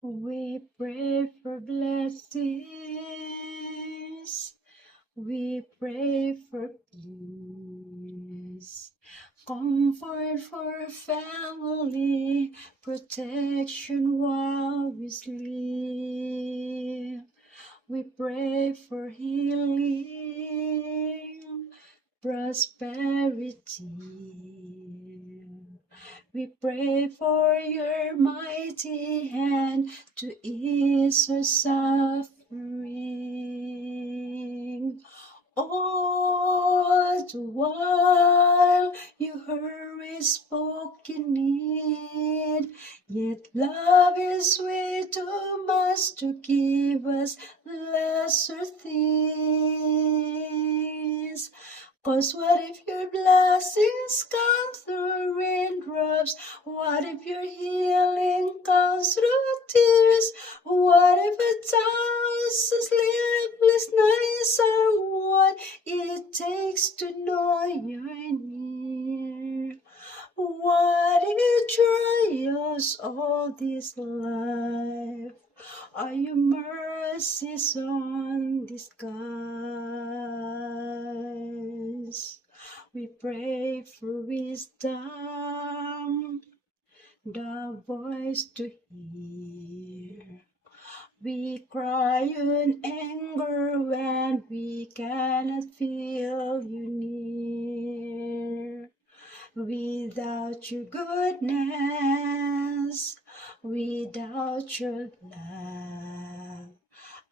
We pray for blessings. We pray for peace. Comfort for family. Protection while we sleep. We pray for healing. Prosperity. We pray for your mighty hand to ease our suffering. All the while you hurry spoken need, yet love is way too much to give us lesser things. 'Cause what if your blessings come through raindrops? What if your healing comes through tears? What if 1,000 sleepless nights are what it takes to know you're near? What if trials all this life are your mercies on disguise? We pray for wisdom, the voice to hear. We cry in anger when we cannot feel you near. Without your goodness, without your love,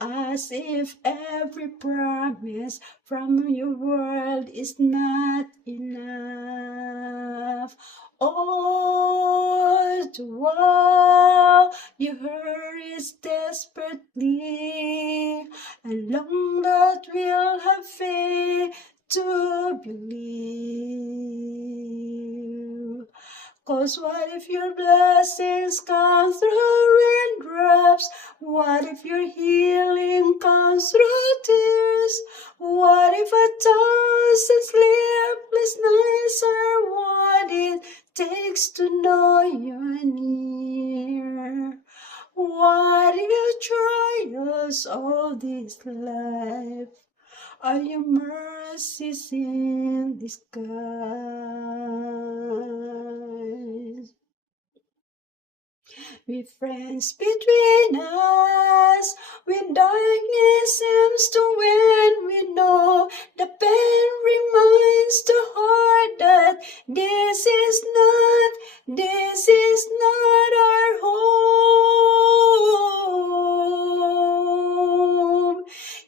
as if every promise from your word is not enough. All the while you hurry desperately, and long that we'll have faith to believe. 'Cause what if your blessings come through raindrops? What if your healing comes through tears? What if 1,000 sleepless nights are what it takes to know you're near? What if trials all this life are your mercies in disguise? With friends between us, when darkness seems to win, we know the pain reminds the heart that this is not our home.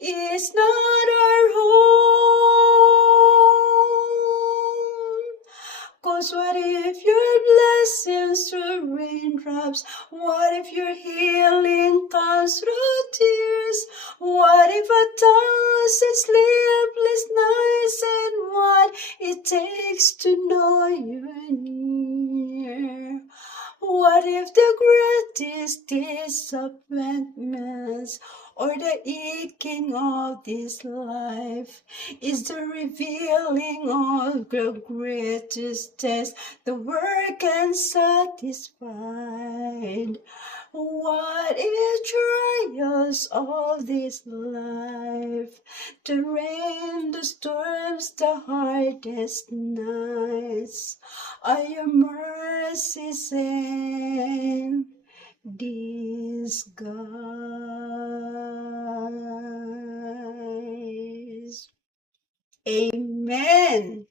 It's not our home. 'Cause what if your blessings through raindrops? What if your healing comes through tears? What if 1,000 sleepless nights and what it takes to know you're near? What if the greatest disappointments or the aching of this life is the revealing of the greatest test the world can satisfy? What if trials of this life, the rain, the storms, the hardest nights, are your mercies in disguise? Amen.